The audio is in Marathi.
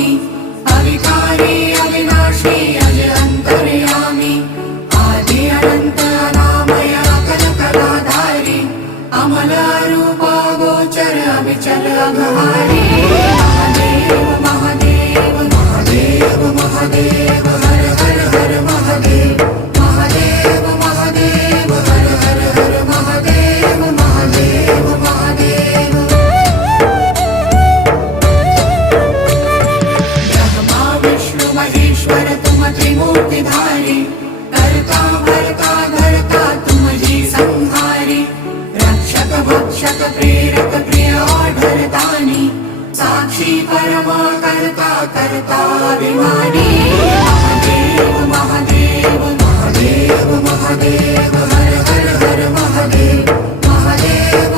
स्वामी अविकारी अविनाशी अज अंतर्यामी आदि अनंत अनामय अकल कलाधारी अमल रूप गोचर अविचल अघहारी महादेव महादेव महादेव महादेव हर हर हर महादेव महादेव महादेव हर हर हर महादेव महादेव महादेव ब्रह्मा विष्णु महेश्वर तुम त्रिमूर्तिधारी कर्ता भर्ता धर्ता तुम जी संहारी रक्षक भक्षक प्रेरक प्रिय आढरतानी साक्षी परमा कर्ता कर्ता अभिमानी